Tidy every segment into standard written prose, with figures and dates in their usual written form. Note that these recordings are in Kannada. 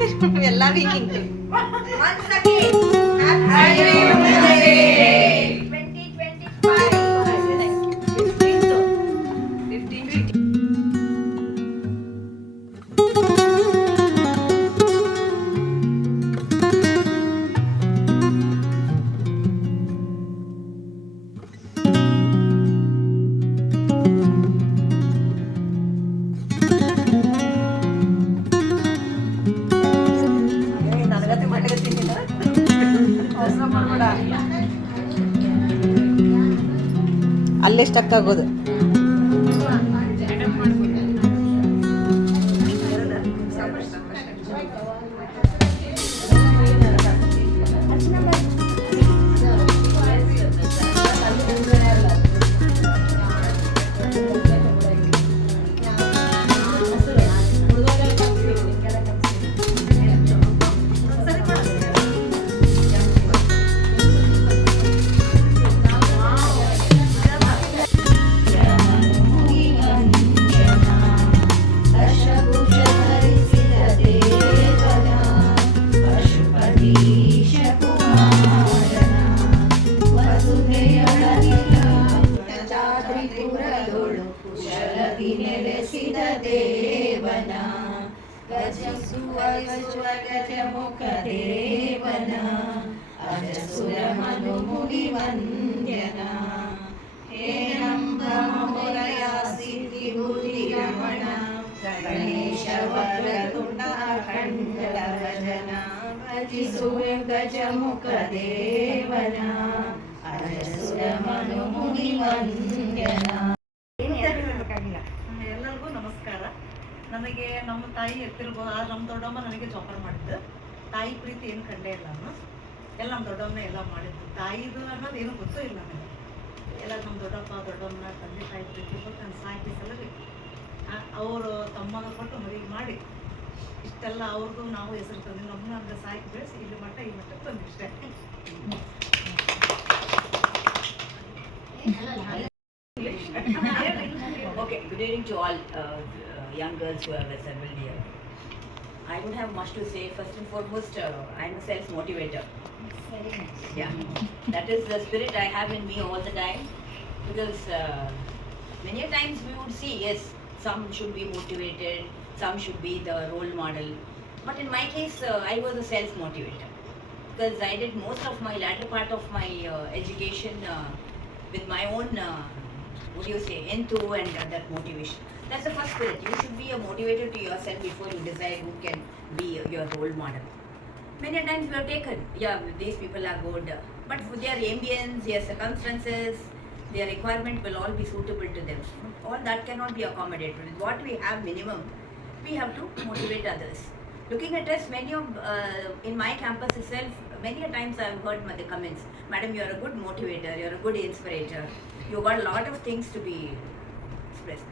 ಬನ್ನಿ ಎಲ್ಲ ವೀಕಿಂಗ್ Once again, Happy Women's Day 2025. ನನಗತ್ತೆ ಮಾಡಕತ್ತೀನಿ ಅವಸರ ಮಾಡಬೇಡ ಅಲ್ಲೇ ಸ್ಟಕ್ ಆಗೋದು ನೆಲೆಸಿದ ದೇವನ ಗಜಿಸುವ ಗಜಮುಖ ದೇವನ ಅಜಸುರ ಮನು ಮುನಿ ವಂದ್ಯನ ಹೇರಂಬ ಮೊರೆಯ ಸಿದ್ಧಿ ಬುದ್ಧಿ ರಮಣ ಗಣೇಶ ವರದುಂಡ ಖಂಡ ಭಜನ ಭಜಿಸುವ ಗಜಮುಖ ದೇವನ ಅಜಸುರ ಮನು ಮುನಿ ವಂದ್ಯನ. ಎಲ್ಲರಿಗೂ ನಮಸ್ಕಾರ. ನನಗೆ ನಮ್ಮ ತಾಯಿ ಎತ್ತಿರ್ಬೋದು, ಆದ್ರೆ ನಮ್ಮ ದೊಡ್ಡಮ್ಮ ನನಗೆ ಜೋಪಾನ ಮಾಡಿದ್ದು. ತಾಯಿ ಪ್ರೀತಿ ಏನು ಕಂಡೇ ಇಲ್ಲ ನಾನು. ಎಲ್ಲ ನಮ್ಮ ದೊಡ್ಡಮ್ಮನ ಎಲ್ಲ ಮಾಡಿದ್ದು. ತಾಯಿದು ಅನ್ನೋದು ಏನೂ ಗೊತ್ತೂ ಇಲ್ಲ ನನಗೆ. ಎಲ್ಲ ನಮ್ಮ ದೊಡ್ಡಪ್ಪ ದೊಡ್ಡಮ್ಮನ ತಂದೆ ತಾಯಿ ಪ್ರೀತಿ ಕೊಟ್ಟು ನನ್ನ ಸಾಕಿ ಸಲಹೆ ಅವರು ತಮ್ಮನ ಕೊಟ್ಟು ಮದುವೆ ಮಾಡಿ ಇಷ್ಟೆಲ್ಲ ಅವ್ರದ್ದು ನಾವು ಹೆಸರು ತಂದು ನಮ್ಮನ್ನ ಅಂದ್ರೆ ಸಾಕಿ ಬೆಳೆಸಿ ಇಲ್ಲಿ ಮಟ್ಟ ಈ ಮಟ್ಟಕ್ಕೆ ಬಂದಿಷ್ಟೇ. Okay, good evening to all young girls who have assembled here. I don't have much to say. First and foremost, I'm a self-motivator. Yeah, that is the spirit I have in me all the time. Because many times we would see, yes, some should be motivated, some should be the role model. But in my case, I was a self-motivator. Because I did most of my latter part of my education with my own what do you say, enthu and that motivation. That's the first spirit. You should be a motivator to yourself before you decide who can be your role model. Many times we are taken, yeah, these people are good, but for their ambience, their circumstances, their requirement will all be suitable to them. All that cannot be accommodated. With what we have minimum, we have to motivate others. Looking at us, many of, in my campus itself, many a times I have heard the comments, Madam, you are a good motivator, you are a good inspirator, you got a lot of things to be expressed.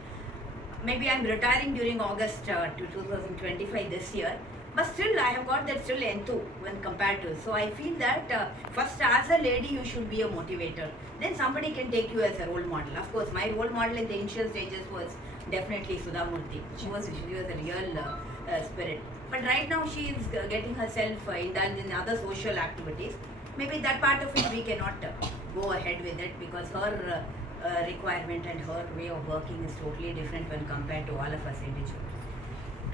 Maybe I am retiring during August to 2025 this year, but still I have got that still enthu when compared to. So I feel that first as a lady you should be a motivator. Then somebody can take you as a role model. Of course, my role model in the initial stages was definitely Sudha Murthy. She was a real spirit. But right now she is getting herself indulged in other social activities. Maybe that part of it we cannot go ahead with it because her requirement and her way of working is totally different when compared to all of us individuals.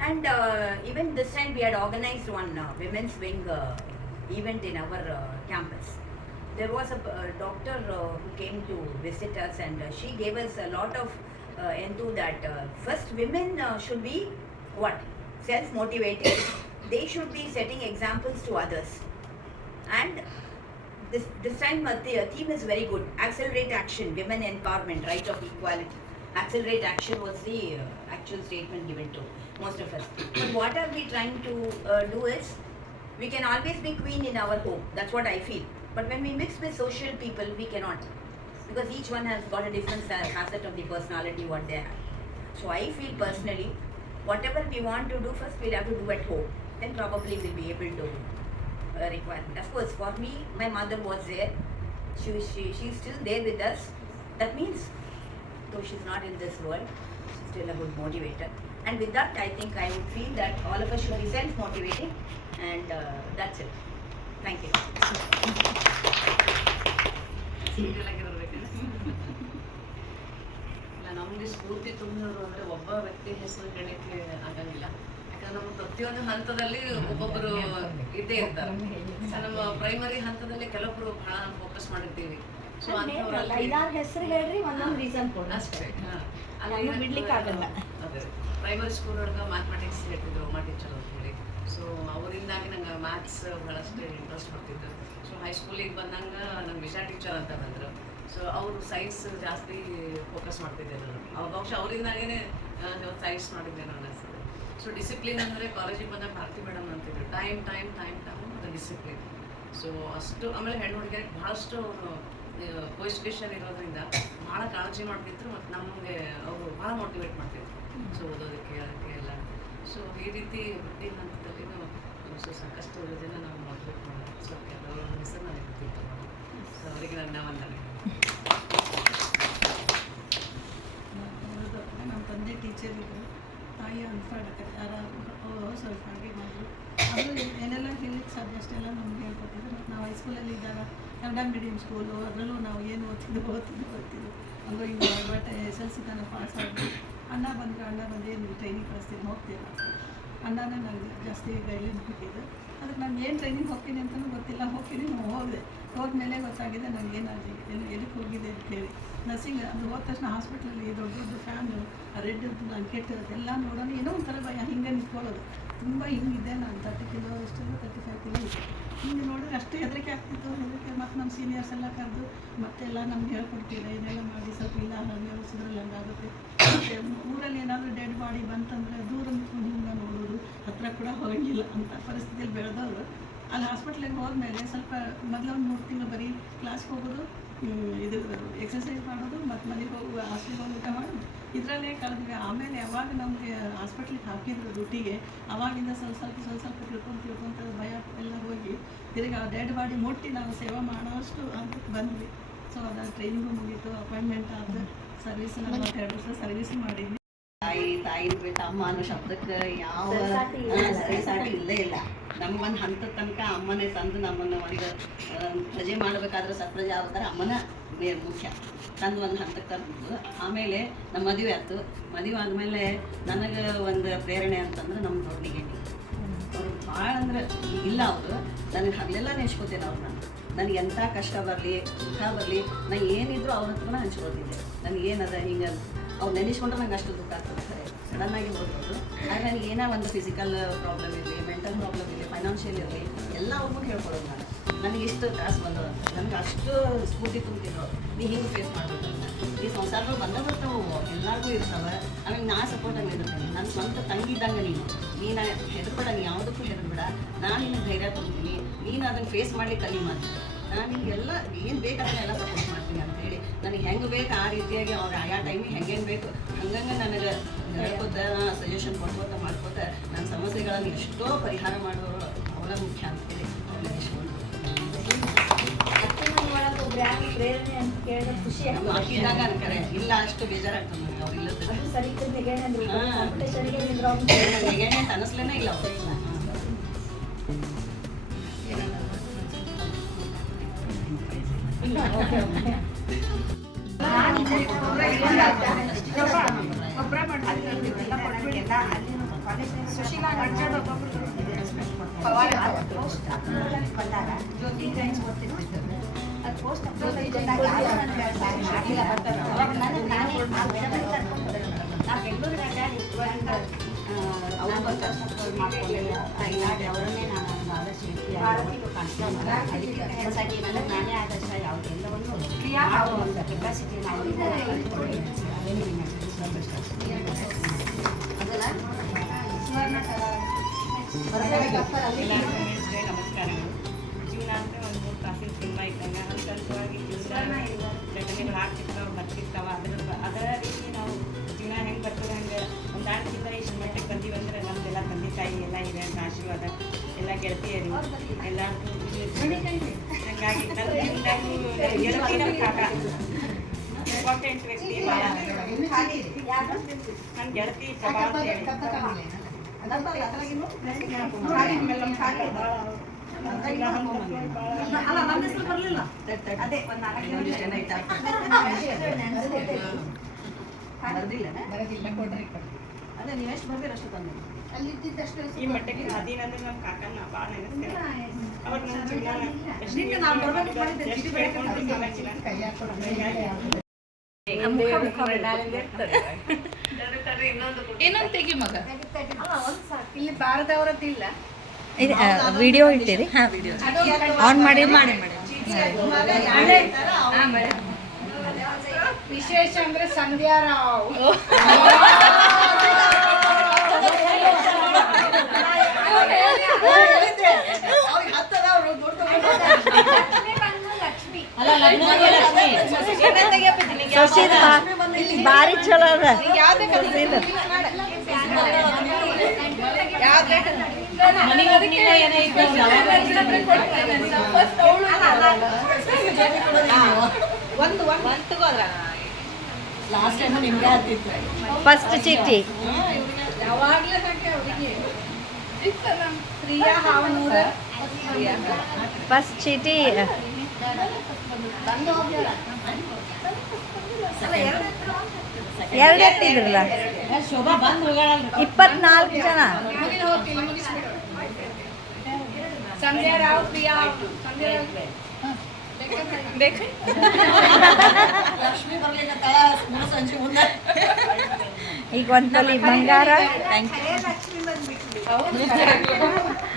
And even this time we had organized one women's wing event in our campus. There was a doctor who came to visit us and she gave us a lot of enthu that first women should be what? Self-motivated. They should be setting examples to others. And this time the theme is very good. Accelerate action, women empowerment, right of equality. Accelerate action was the actual statement given to most of us. But what are we trying to do is, we can always be queen in our home. That's what I feel. But when we mix with social people, we cannot. Because each one has got a different facet of the personality what they have. So I feel personally, whatever we want to do first, we'll have to do at home. Then probably we'll be able to requirement. Of course, for me, my mother was there. She's still there with us. That means, though she's not in this world, she's still a good motivator. And with that, I think I would feel that all of us should be self-motivating, and that's it. Thank you. ಇಲ್ಲ ನಮಗೆ ಸ್ಫೂರ್ತಿ ತುಂಬಿದವರು ಅಂದರೆ ಒಬ್ಬ ವ್ಯಕ್ತಿ ಹೆಸರು ಹೇಳಲಿಕ್ಕೆ ಆಗಂಗಿಲ್ಲ. ಯಾಕಂದ್ರೆ ನಮ್ಮ ಪ್ರತಿಯೊಂದು ಹಂತದಲ್ಲಿ ಒಬ್ಬೊಬ್ಬರು ಇದ್ದೇ ಇರ್ತಾರೆ. ನಮ್ಮ ಪ್ರೈಮರಿ ಹಂತದಲ್ಲಿ ಕೆಲವೊಬ್ಬರು ಬಹಳ ಫೋಕಸ್ ಮಾಡಿರ್ತೀವಿ. ಸೊ ಹೆಸರು ಹೇಳ್ರಿ, ಒಂದೊಂದು ರೀಸನ್ ಕೊಡಿ ಅಷ್ಟೇ. ಬಿಡ್ಲಿಕ್ಕೆ ಆಗಲ್ಲ. ಅದೇ ಪ್ರೈಮರಿ ಸ್ಕೂಲ್ ಒಳಗೆ ಮ್ಯಾಥಮೆಟಿಕ್ಸ್ ಹೇಳ್ತಿದ್ರು ಉಮಾ ಟೀಚರ್ ಅಂತ ಹೇಳಿ. ಸೊ ಅವರಿಂದಾಗಿ ನಂಗೆ ಮ್ಯಾಥ್ಸ್ ಭಾಳಷ್ಟು ಇಂಟ್ರೆಸ್ಟ್ ಬರ್ತಿತ್ತು. ಸೊ ಹೈಸ್ಕೂಲಿಗೆ ಬಂದಂಗೆ ನಂಗೆ ವಿಷಯ ಟೀಚರ್ ಅಂತ ಬಂದರು. ಸೊ ಅವರು ಸೈನ್ಸ್ ಜಾಸ್ತಿ ಫೋಕಸ್ ಮಾಡ್ತಿದ್ದೆ ನಾನು. ಬಹುಶಃ ಅವರಿಂದಾಗೇ ಸೈನ್ಸ್ ಮಾಡಿದ್ದೆ ನಾನು ಅನಿಸ್ತದೆ. ಸೊ ಡಿಸಿಪ್ಲಿನ್ ಅಂದರೆ ಕಾಲೇಜಿಗೆ ಬಂದಾಗ ಭಾರತಿ ಮೇಡಮ್ ಅಂತಿದ್ರು, ಟೈಮ್ ಅದು ಡಿಸಿಪ್ಲಿನ್. ಸೊ ಅಷ್ಟು ಆಮೇಲೆ ಹೆಣ್ಣು ಹುಡುಗಿಯರಿಗೆ ಭಾಳಷ್ಟು ಕೋ ಎಜುಕೇಷನ್ ಇರೋದ್ರಿಂದ ಭಾಳ ಕಾಳಜಿ ಮಾಡ್ತಿದ್ರು ಮತ್ತು ನಮಗೆ ಅವರು ಭಾಳ ಮೋಟಿವೇಟ್ ಮಾಡ್ತಿದ್ರು. ಸೊ ಓದೋದಕ್ಕೆ ಅದಕ್ಕೆ ಎಲ್ಲ. ಸೊ ಈ ರೀತಿ ವೃತ್ತಿ ಹಂತದಲ್ಲಿ ಸೊ ಸಾಕಷ್ಟು ಜನ ನಾವು ಮೋಟಿವೇಟ್ ಮಾಡೋದು. ಸೊ ಕೆಲವರ ಹೆಸರು ನನಗೆ ಗೊತ್ತಿತ್ತು. ಸೊ ಅವರಿಗೆ ನನ್ನ ವಂದನೆ. ನಮ್ಮ ತಂದೆ ಟೀಚರ್ ಇದ್ದರು, ತಾಯಿ ಅನ್ಫಾಡಕತ್ತೆ ಅವರು ಸ್ವಲ್ಪ ಹಾಗೆ ಮಾಡಿದ್ರು. ಅದು ಏನೆಲ್ಲ ಹೇಳಲಿಕ್ಕೆ ಸಾಧ್ಯ ಅಷ್ಟೆಲ್ಲ ನಮ್ಗೆ ಹೇಳ್ಕೊಟ್ಟಿದ್ರು. ಮತ್ತು ನಾವು ಹೈಸ್ಕೂಲಲ್ಲಿ ಇದ್ದಾಗ ಕನ್ನಡ ಮೀಡಿಯಮ್ ಸ್ಕೂಲು, ಅದರಲ್ಲೂ ನಾವು ಏನು ಓದ್ತಿದ್ದು ಹಂಗೋ ಹಿಂಗೆ ಬಟ್ SLC ತನಕ ಪಾಸ್ ಆಗಿ ಅಣ್ಣ ಬಂದು ಏನು ಟ್ರೈನಿಂಗ್ ಕಳಿಸ್ತೀನಿ ಹೋಗ್ತೀರ. ಅಣ್ಣನೇ ನನಗೆ ಜಾಸ್ತಿ ಗೈಡ್ಲೈನ್ ಕೊಟ್ಟಿದ್ದು. ಅದಕ್ಕೆ ನಾನು ಏನು ಟ್ರೈನಿಂಗ್ ಹೋಗ್ತೀನಿ ಅಂತಲೂ ಗೊತ್ತಿಲ್ಲ. ಹೋದ್ಮೇಲೆ ಗೊತ್ತಾಗಿದೆ ನನಗೆ ಏನಾಗಿ ಎಲ್ಲಿಗೆ ಹೋಗಿದೆ ಅಂತ ಹೇಳಿ. ನರ್ಸಿಂಗ್ ಅದು ಹೋದ ತಕ್ಷಣ ಹಾಸ್ಪಿಟ್ಲಲ್ಲಿ ದೊಡ್ಡ ಫ್ಯಾನು, ರೆಡ್ ಬ್ಲಾಂಕೆಟ್ ಅದೆಲ್ಲ ನೋಡೋಣ ಏನೋ ಒಂಥರ ಭಯ, ಹಿಂಗೆ ನಿಂತ್ಕೊಳ್ಳೋದು. ತುಂಬ ಹಿಂಗಿದೆ. ನಾನು 30 ಕಿಲೋ ಎಷ್ಟೆಲ್ಲ 35 ಕಿಲೋ ಇತ್ತು. ಹಿಂಗೆ ನೋಡಿದ್ರೆ ಅಷ್ಟು ಹೆದರಿಕೆ ಆಗ್ತಿತ್ತು. ಮತ್ತು ನಮ್ಮ ಸೀನಿಯರ್ಸ್ ಎಲ್ಲ ಕರೆದು ಮತ್ತೆಲ್ಲ ನಮ್ಗೆ ಹೇಳ್ಕೊಡ್ತೀರಾ, ಇದೆಲ್ಲ ಮಾಡಿ ಸ್ವಲ್ಪ ಇಲ್ಲ ಹಾಗೆ ಔಷಧರಲ್ಲಿ ಹಂಗಾಗುತ್ತೆ. ಮತ್ತು ಊರಲ್ಲಿ ಏನಾದರೂ ಡೆಡ್ ಬಾಡಿ ಬಂತಂದರೆ ದೂರ ನಿಂತ್ಕೊಂಡು ಹಿಂಗೆ ನೋಡೋದು, ಹತ್ರ ಕೂಡ ಹೋಗಿಲ್ಲ ಅಂತ ಪರಿಸ್ಥಿತಿಯಲ್ಲಿ ಬೆಳೆದವರು. ಅಲ್ಲಿ ಹಾಸ್ಪಿಟ್ಲಿಗೆ ಹೋದ್ಮೇಲೆ ಸ್ವಲ್ಪ ಮೊದಲು ಒಂದು 3 ತಿಂಗಳು ಬರೀ ಕ್ಲಾಸ್ಗೆ ಹೋಗೋದು, ಇದು ಎಕ್ಸಸೈಸ್ ಮಾಡೋದು, ಮತ್ತು ಮನೆಗೆ ಹೋಗಿ ಹಾಸ್ಟೆಲ್ಗೆ ಹೋಗಿ ಊಟ ಮಾಡೋದು, ಇದರಲ್ಲೇ ಕಳೆದ್ವಿ. ಆಮೇಲೆ ಯಾವಾಗ ನಮಗೆ ಹಾಸ್ಪಿಟ್ಲಿಗೆ ಹಾಕಿದ್ರು ಡ್ಯೂಟಿಗೆ, ಆವಾಗಿಂದ ಸ್ವಲ್ಪ ತಿಳ್ಕೊಂತ ಭಯ ಎಲ್ಲ ಹೋಗಿ ತಿರುಗಿ ಆ ಡೆಡ್ ಬಾಡಿ ಮುಟ್ಟಿ ನಾವು ಸೇವೆ ಮಾಡೋಷ್ಟು ಹಂತಕ್ಕೆ ಬಂದ್ವಿ. ಸೊ ಅದು ಟ್ರೈನಿಂಗು ಮುಗೀತು, ಅಪಾಯಿಂಟ್ಮೆಂಟ್ ಆದ ಸರ್ವಿಸ್. ನಾನು 2 ವರ್ಷ ಸರ್ವಿಸ್ ಮಾಡಿದ್ವಿ. ತಾಯಿ ಬಿಟ್ಟು ಅಮ್ಮ ಅನ್ನೋ ಶಬ್ದಕ್ಕೆ ಯಾವ ಸರಿಸಾಟಿ ಇಲ್ಲೇ ಇಲ್ಲ. ನಮಗೊಂದು ಹಂತದ ತನಕ ಅಮ್ಮನೇ ತಂದು ನಮ್ಮನ್ನು ಒಂದು ಪ್ರಜೆ ಮಾಡಬೇಕಾದ್ರೆ ಸತ್ಪ್ರಜೆ ಆಗ್ಬೇಕಾದ್ರೆ ಅಮ್ಮನ ಮುಖ್ಯ ತಂದು ಒಂದು ಹಂತಕ್ಕೆ ತಂದು. ಆಮೇಲೆ ನಮ್ಮ ಮದುವೆ ಆಯ್ತು. ಮದುವೆ ಆದಮೇಲೆ ನನಗೆ ಒಂದು ಪ್ರೇರಣೆ ಅಂತಂದ್ರೆ ನಮ್ಮ ದೊಡ್ಡಿಗೆಣ್ಣಿ ಅವ್ರು ಭಾಳ ಅಂದ್ರೆ ಇಲ್ಲ. ಅವರು ನನಗೆ ಹಗಲೆಲ್ಲ ನೆನೆಸ್ಕೋತೇನೆ ಅವ್ರನ್ನ. ನನಗೆ ಎಂಥ ಕಷ್ಟ ಬರಲಿ ಸುಖ ಬರಲಿ ನಾನು ಏನಿದ್ರು ಅವ್ರ ಹತ್ರನ ಹಂಚ್ಕೊಳ್ತಿದ್ದೆ. ನನಗೇನದ ಹಿಂಗೆ ಅವ್ರು ನೆನೆಸ್ಕೊಂಡ್ರೆ ನಂಗೆ ಅಷ್ಟು ದುಃಖ ಆಗ್ತದೆ. ಸಡನ್ನಾಗಿ ಹೋಗ್ಬೋದು. ಆದರೆ ನನಗೆ ಏನೋ ಒಂದು ಫಿಸಿಕಲ್ ಪ್ರಾಬ್ಲಮ್ ಇರಲಿ, ಮೆಂಟಲ್ ಪ್ರಾಬ್ಲಮ್ ಇರಲಿ, ಫೈನಾನ್ಷಿಯಲ್ ಇರಲಿ, ಎಲ್ಲ ಅವ್ರಿಗೂ ಹೇಳ್ಕೊಡೋದು ನಾನು. ನನಗೆ ಇಷ್ಟು ತ್ರಾಸು ಬಂದವು, ನನಗೆ ಅಷ್ಟು ಸ್ಫೂರ್ತಿ ತುಂಬಿದ್ರು. ನೀ ಹಿಂಗೆ ಫೇಸ್ ಮಾಡ್ಬೇಕಂತ. ಈ ಸಂಸಾರಗಳು ಬರ್ತಾವೆ, ಎಲ್ಲರಿಗೂ ಇರ್ತಾವೆ. ಆಮೇಲೆ ನಾ ಸಪೋರ್ಟ್ ಆಗಿರ್ತೀನಿ. ನನ್ನ ಸ್ವಂತ ತಂಗಿ ಇದ್ದಂಗೆ ನೀನು ಹೆದರ್ಬೇಡ, ನೀನು ಯಾವುದಕ್ಕೂ ಹೆದರ್ಬೇಡ. ನಾನು ನಿನಗೆ ಧೈರ್ಯ ತುಂಬ್ತೀನಿ, ನೀನು ಅದನ್ನು ಫೇಸ್ ಮಾಡ್ಲಿಕ್ಕೆ ಕಲಿ ಮಾಡಿ. ನಾನು ನಿಮಗೆಲ್ಲ ಏನು ಬೇಕಾದ್ರೆ ಎಲ್ಲ ಸಪೋರ್ಟ್ ಮಾಡ್ತೀನಿ ಅಂತೇಳಿ ನನಗೆ ಹೆಂಗೆ ಬೇಕು ಆ ರೀತಿಯಾಗಿ ಅವ್ರು ಆಯಾ ಟೈಮಿಗೆ ಹೆಂಗೇನು ಬೇಕು ಹಂಗಂಗೆ ನನಗೆ ಹೇಳ್ಕೊತ ಸಜೆಷನ್ ಕೊಡ್ಕೋತ ಮಾಡ್ಕೋತ ನನ್ನ ಸಮಸ್ಯೆಗಳನ್ನು ಎಷ್ಟೋ ಪರಿಹಾರ ಮಾಡೋರು ಅವರ ಮುಖ್ಯ ಅಂತೇಳಿ ಅವ್ರಿಗೆ ಇಸ್ಕೊಂಡು ಪ್ರೇರಣೆ ಅಂತ ಕೇಳಿದ್ರೆ ಖುಷಿ ಹಾಕಿದಾಗ ಅನ್ಕರೆ ಇಲ್ಲ ಅಷ್ಟು ಬೇಜಾರಾಗ್ತದೆ ನನಗೆ ಅವ್ರು ಇಲ್ಲದ ಸರಿ ಹೇಗೆ ಅಂತ ಅನಿಸ್ಲೇನೇ ಇಲ್ಲ ಅವ್ರು. ಅವರನ್ನೇ ನಾನು ಆದರ್ಶ ಅದಕ್ಕಾಗಿ ನನಗೆ ನಾನೇ ಆದರ್ಶ ಯಾವುದೆಲ್ಲವನ್ನು ಒಂದು ಕೆಪಾಸಿಟಿ ನಾವು ನಮಸ್ಕಾರಗಳು. ಜೀವನ ಅಂದರೆ ಒಂದು 3 ತಾಸಿನ ಸಿನಿಮಾ ಇದ್ದಂಗೆ ಹಂತವಾಗಿ ಘಟನೆಗಳು ಆಗ್ತಿರ್ತಾವೆ ಬರ್ತಿರ್ತಾವೆ. ಅದರ ರೀತಿ ನಾವು ಜೀವನ ಹೆಂಗೆ ಬರ್ತದೆ ಹಂಗೆ ಒಂದು ಆಡ್ತಿದ್ದ ಇಷ್ಟು ಮಟ್ಟಿಗೆ ಬಂದೀವಂದ್ರೆ ನಮ್ಮದೆಲ್ಲ ತಂದೆ ತಾಯಿ ಎಲ್ಲ ಇದೆ ಅಂತ ಆಶೀರ್ವಾದ, ಎಲ್ಲ ಗೆಳತಿಯರು ಎಲ್ಲರಿಗೂ ಹಂಗಾಗಿ ನನ್ನ ಜೀವನದಾಗೂ ಗೆಳತಿ ನಮ್ಮ ಕಾಕ ಇಂಪಾರ್ಟೆಂಟ್ ವ್ಯಕ್ತಿ ನನ್ನ ಗೆಳತಿ ಪ್ರಭಾ ಅಂತ ಹೇಳಿ. ಅಲ್ಲ ನನ್ನ ಹೆಸರು ಬರಲಿಲ್ಲ. ಅದೇ ಒಂದು 4 ಜನ ಇದ್ದಾರೆ. ಅದೇ ನೀವು ಎಷ್ಟು ಬರ್ತೀರ ಅಷ್ಟು ತಂದು. ಈ ಮಟ್ಟಕ್ಕೆ ಅದೇನಂದ್ರೆ ನಮ್ಮ ಕಾಕನ ಭಾಳ ನೆನೆಸ್ತೇನೆ. ಅವ್ರು ನನ್ನ ಜೀವನ ನಿನ್ನೆ ನಾನು ಬರ್ಬೇಕು ಮಾಡಿದ್ದೆ, ಎಷ್ಟು ಬೆಳ್ಕೊಂಡು ಇನ್ನೊಂದು ತೆಗಿ ಮಗ ಇಲ್ಲಿ ಬಾರದವರದ್ದು ಇಲ್ಲ. ವಿಡಿಯೋ ಇಟ್ಟಿರಿ. ಹಾಂ ವಿಡಿಯೋ ಆನ್ ಮಾಡಿ ಮಾಡಿ ವಿಶೇಷ ಅಂದ್ರೆ ಸಂಧ್ಯಾರಾವ್. ಭಾರಿ ಚಲೋ ಅದ. ಲಾಸ್ಟ್ ಟೈಮ್ ನಿಮ್ಗೆ ಆಗ್ತಿತ್ತು. ಫಸ್ಟ್ ಚೀಟಿ ಯಾವಾಗ್ಲೂ ಸಂಖ್ಯೆ ಅವರಿಗೆ ಪ್ರಿಯಾ ಹಾವನೂರ. ಫಸ್ಟ್ ಚೀಟಿ ಎರಡು ಎತ್ತಿದ್ರಲ್ಲ. ಶೋಭಾ ಬಂದು ಹೋಗೋಣ. 24 ಜನ. ಸಂಧ್ಯಾರಾವ್ ಪ್ರಿಯಾ ಲಕ್ಷ್ಮಿ ಬರ್ಲಿಕ್ಕೆ ತಳ ಸಂಜೆ ಮುಂದೆ ಈಗ ಒಂದು ತೊಲಿ ಬಂಗಾರ.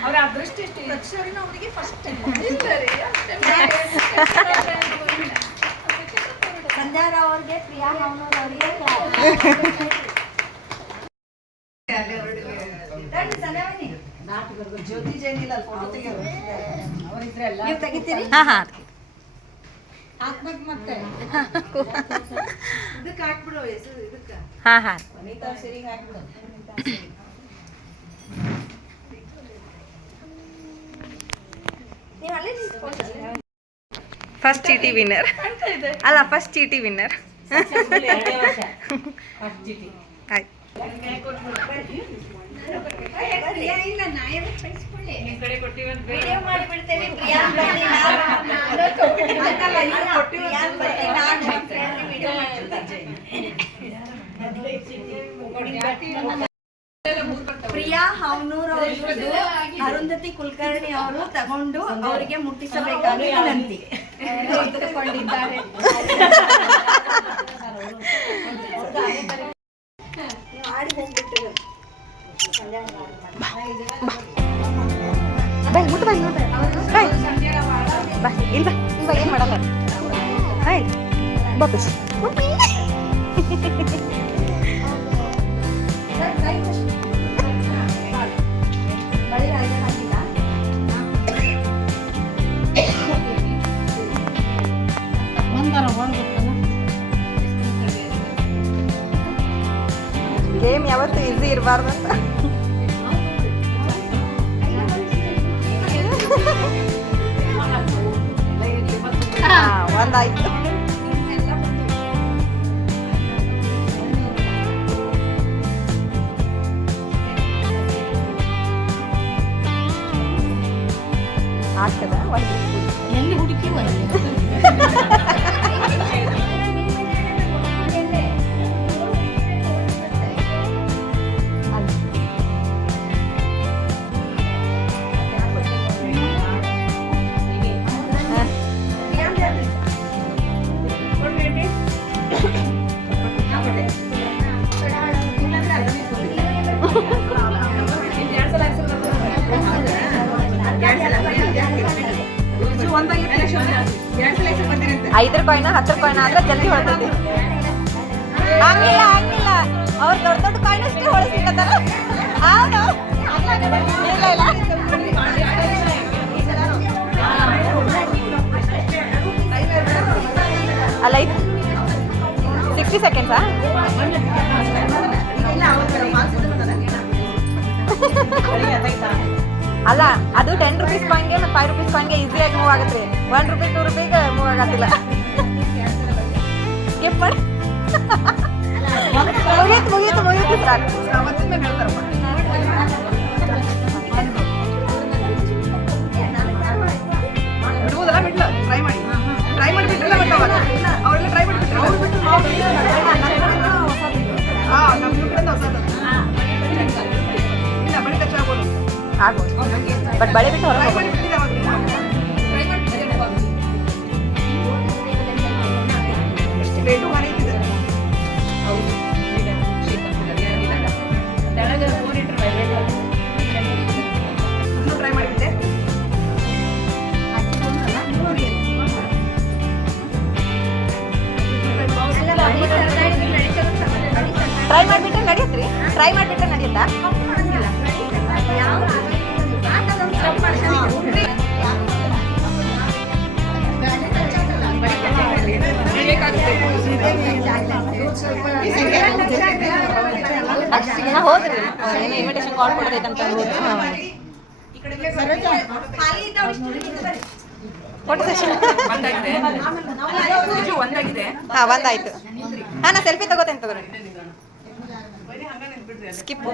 ಅವ್ರ ಅದೃಷ್ಟ ಎಷ್ಟು ಲಕ್ಷರಿನ ಅವರಿಗೆ ಫಸ್ಟ್ ಸಂಧ್ಯಾರಾವ್ ಅವ್ರಿಗೆ ಪ್ರಿಯಾ ಹಾವನೂರ್ ಅವರಿಗೆ ಜ್ಯೋತಿ ಜೈನಿಲ್ಲ ಫೋಟೋ ತೆಗಿಯೋರು ಅವರಿದ್ರಲ್ಲ. ನೀವು ತೆಗಿತೀರಿ? ಹಾಂ ಹಾಂ ಹಾಕ್ಬೇಕು ಮತ್ತೆ ಇದಕ್ಕೆ ಹಾಕ್ಬಿಡು ಹೆಸರು ಇದಕ್ಕೆ. ಹಾಂ ಹಾಂ ವನಿತಾ ಸಿರಿಂಗ್ ಹಾಕ್ಬಿಡು. ನೀವು ಅಲ್ಲೇ ಫಸ್ಟ್ ಚೀಟಿ ವಿನ್ನರ್ ಅಲ್ಲ, ಫಸ್ಟ್ ಚೀಟಿ ವಿನ್ನರ್. ಆಯ್ತು. ಇಲ್ಲ ನಾಯ ಕಳಿಸ್ಕೊಳ್ಳಿ. ನಿಮ್ಮ ಕಡೆ ಕೊಟ್ಟಿವಂತ ವಿಡಿಯೋ ಮಾಡಿಬಿಡ್ತೇವೆ. ಪ್ರಿಯಾ ಪ್ರಿಯಾ ಹಾವನೂರ್ ಅವರದ್ದು ಅರುಂಧತಿ ಕುಲಕರ್ಣಿ ಅವರು ತಗೊಂಡು ಅವರಿಗೆ ಮುಟ್ಟಿಸಬೇಕಾಗಿ ವಿನಂತಿ ತೆಗೆದುಕೊಂಡಿದ್ದಾರೆ. ಆಡಿ ಹೋಗ್ಬಿಟ್ಟು ಬಾಯ್ ಮುಟ್ಟು ಬಾಯ್ ನೋಡ್ರಿ. ಬಾಯ್ ಬಾ ಇಲ್ಲ ಬಾ ಇವಾಗ ಏನು ಮಾಡಲ್ಲ. ಬಾಯ್ ಬಾಪಸ್ ಗೇಮ್ ಯಾವತ್ತೂ ಈಸಿ ಇರಬಾರ್ದಂತ. ಒಂದಾಯ್ತು. ಆಗ್ತದ ಎಲ್ಲಿ ಹುಡುಕಿ ₹5 ₹10 ಆದ್ರೆ ಜಲ್ದಿ ಹೊಳ್ತೈತಿ. ಹಂಗಿಲ್ಲ ಹಂಗಿಲ್ಲ, ಅವ್ರು ದೊಡ್ಡ ದೊಡ್ಡ ಕಾಯಿನ್ ಅಷ್ಟೇ ಹೊಳಿಸ್ಲಿಕ್ಕತ್ತಾರ. ಹೌದು ಇಲ್ಲ ಇಲ್ಲ ಅಲ್ಲ 60 ಸೆಕೆಂಡ್ಸಾ? ಅಲ್ಲ ಅದು ₹10 ಕಾಯಿನ್ಗೆ ಮತ್ತು ₹5 ಕಾಯಿನ್ಗೆ ಈಸಿಯಾಗಿ ಮೂವ್ ಆಗುತ್ತೆ ರೀ. ₹1 ₹2 ಮೂವ್ ಆಗತ್ತಿಲ್ಲ. ಸ್ಕಿಪ್ ಮಾಡಿ ಮುಗೀತು ಸಾಕು. ಬಿಡುವುದಲ್ಲ ಬಿಡ್ಲ ಟ್ರೈ ಮಾಡಿ ಬಿಟ್ಟಿಲ್ಲ ಬಟ್ ಅವರೆಲ್ಲ ಟ್ರೈ ಮಾಡಿಬಿಟ್ರು. ಹಾಂ ನಮ್ಮ ಕಡೆಯಿಂದ ಹೊಸದು ಇಲ್ಲ ಬಳಿ ಟಚ್ ಆಗ್ಬೋದು. ಆಗ್ಬೋದು ಬಟ್ ಬಳೆ ಬಿಟ್ಟು ಹೊರಗೆ ಟ್ರೈ ಮಾಡಿ ಬಿಟ್ಟಿದ್ದೆ ಅವತ್ತು ಎಷ್ಟು ರೇಟು ಮರೀತಿದೆ. ಇನ್ನೂ ಟ್ರೈ ಮಾಡಿಬಿಟ್ಟೆ. ಟ್ರೈ ಮಾಡಿಬಿಟ್ರೆ ನಡೆಯುತ್ತೀರಿ? ಟ್ರೈ ಮಾಡಿಬಿಟ್ರೆ ನಡೆಯುತ್ತಾ? ಹೋದ್ರಿ ಏನೋ ಇನ್ವಿಟೇಷನ್ ಕಾಲ್ ಕೊಡೋದೈತೆ ಅಂತ ಫೋಟೋ ಸೆಷನ್ ಹಾಂ ಒಂದಾಯ್ತು. ಹಾಂ ನಾ ಸೆಲ್ಫಿ ತಗೋತೇನೆ ತಗೋರಿ. ಸ್ಕಿಪ್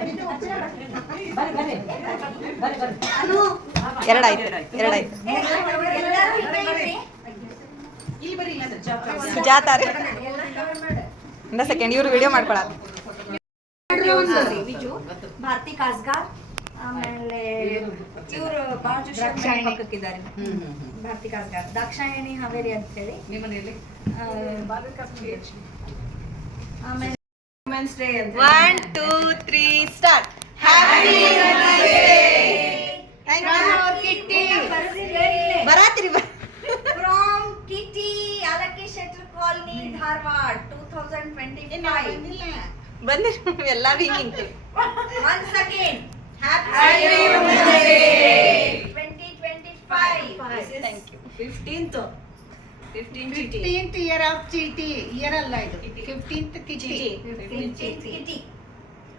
ಎರಡಾಯ್ತು ಸುಜಾತ ರೀ ಒಂದ ಸೆಕೆಂಡ್ ಇವ್ರು ವಿಡಿಯೋ ಮಾಡ್ಕೊಳಲ್ಲ. ವಿಜು ಭಾರತಿ ಕಾಸ್ಗಾರ್ ಆಮೇಲೆ ಇವರು ಬಾಜು ಪಕ್ಕಕ್ಕಿದ್ದಾರೆ. ಭಾರತಿ ಕಾಸ್ಗಾರ್ ದಾಕ್ಷಾಯಣಿ ಹಾವೇರಿ ಅಂತ ಹೇಳಿ ನಿಮ್ಮ ಮನೆಯಲ್ಲಿ ಆಮೇಲೆ ವುಮೆನ್ಸ್ ಡೇ ಅಂತ 1 2 3 ಸ್ಟಾರ್ಟ್. ಹ್ಯಾಪಿ ಬರಾತಿರಿ ಫ್ರಮ್ ಕಿಟಿ ಅಲಕ್ಕಿ ಶೆಟ್ಟರ್ ಕಾಲನಿ ಧಾರವಾಡ 2025 ಬಂದಿರಿ ಎಲ್ಲಾರು ಹಿಂಗೆ once again happy women's day 2025 thank you. 15th year of ಚೀಟಿ ಇಯರ್ ಅಲ್ಲ ಇದು 15th ಕಿಟಿ. ಕಿಟಿ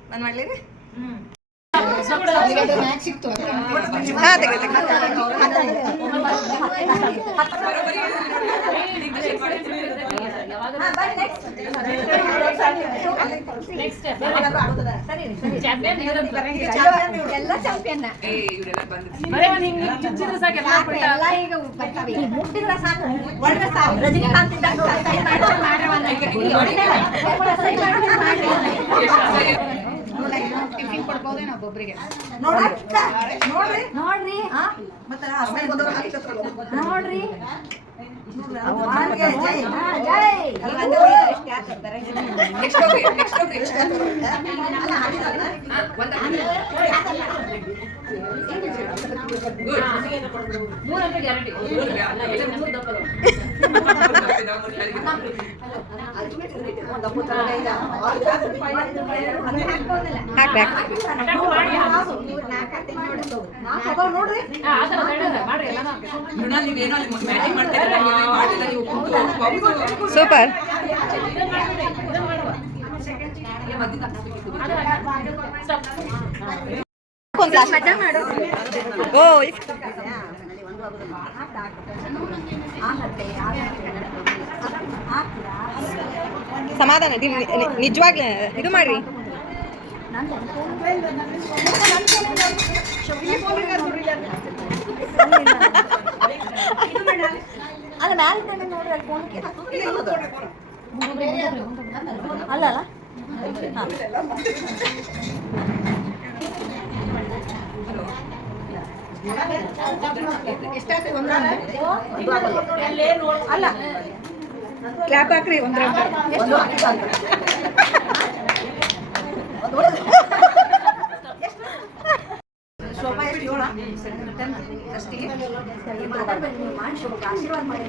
ನಾನು ಮಾಡ್ಲಿರಿ? ಮ್ಯಾಚ್ ಸಿಕ್ತು ಹಾಂ ತೆಗೆ ಎಲ್ಲ ಚಾಂಪಿಯನ್ ಮುಟ್ಟಿದ್ರೆ ಸಾಕು ಒಳ್ಳೆ ಸಾಕು ರಜನಿಕಾಂತ್ ಟಿಫಿನ್ ಕೊಡ್ಬೋದೇನೋ ಒಬ್ಬೊಬ್ರಿಗೆ. ನೋಡ್ರಿ ನೋಡ್ರಿ ನೋಡ್ರಿ ಸೂಪರ್. ಓ ಸಮಾಧಾನ ನಿಜವಾಗ್ಲೂ ಇದು ಮಾಡ್ರಿ. ಅಲ್ಲ ಮ್ಯಾಲೆ ನೋಡ್ರಿ ಅಲ್ಲಿ ಫೋನ್ ಅಲ್ಲ ಅಲ್ಲ ಅಲ್ಲ ಕ್ಲಾಪ್ ಹಾಕ್ರಿ ಒಂದ್ರ ಶೋಭಾ ಎಷ್ಟು ಏಳ ಆಶೀರ್ವಾದ ಮಾಡಿ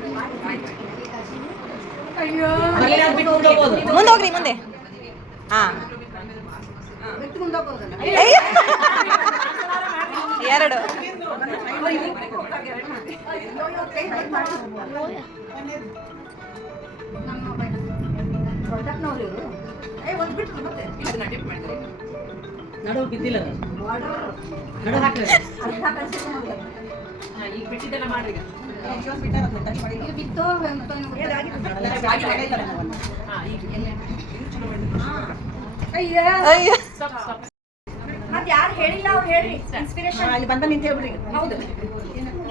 ಮುಂದೆ ಹೋಗ್ರಿ ಮುಂದೆ. ಹಾಂ ಎರಡು ನಡು ಬಿದ್ದಿಲ್ಲ ನಡು ಹಾಕ್ರಿ. ಅಯ್ಯೋ ಮತ್ ಯಾರು ಹೇಳಿಲ್ಲ ಅವ್ರು ಹೇಳ್ರಿ ಇನ್ಸ್ಪಿರೇಷನ್ ಅಲ್ಲಿ ಬಂದ ನಿಂತ ಹೇಳ್ಬಿಡಿ ಹೌದು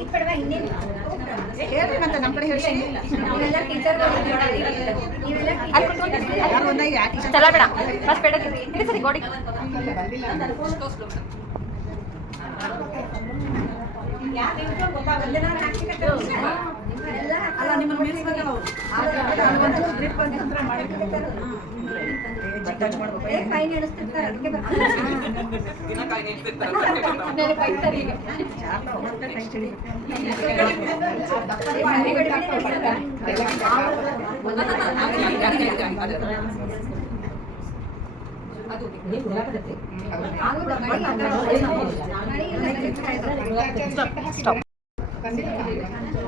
ಈ ಕಡೆ ಇನ್ನೇನು ಹೇಳ್ರಿ ಮತ್ತೆ ನಮ್ಮ ಕಡೆ ಹೇಳಿ ನೀವೆಲ್ಲ ಟೀಚರ್ಗಳು ನೀವೆಲ್ಲ ಚಲ ಬೇಡ ಫಸ್ಟ್ ಬೇಡ ಇಡಿ ಸರಿ ಗೋಡಿ ಅಲ್ಲ ನಿಮ್ಮನ್ನು ಮೀರಿಸ್ಬೇಕಲ್ಲ ಕೈ ನಡೆಸ್ತಿರ್ತಾರೆ ಅದಕ್ಕೆ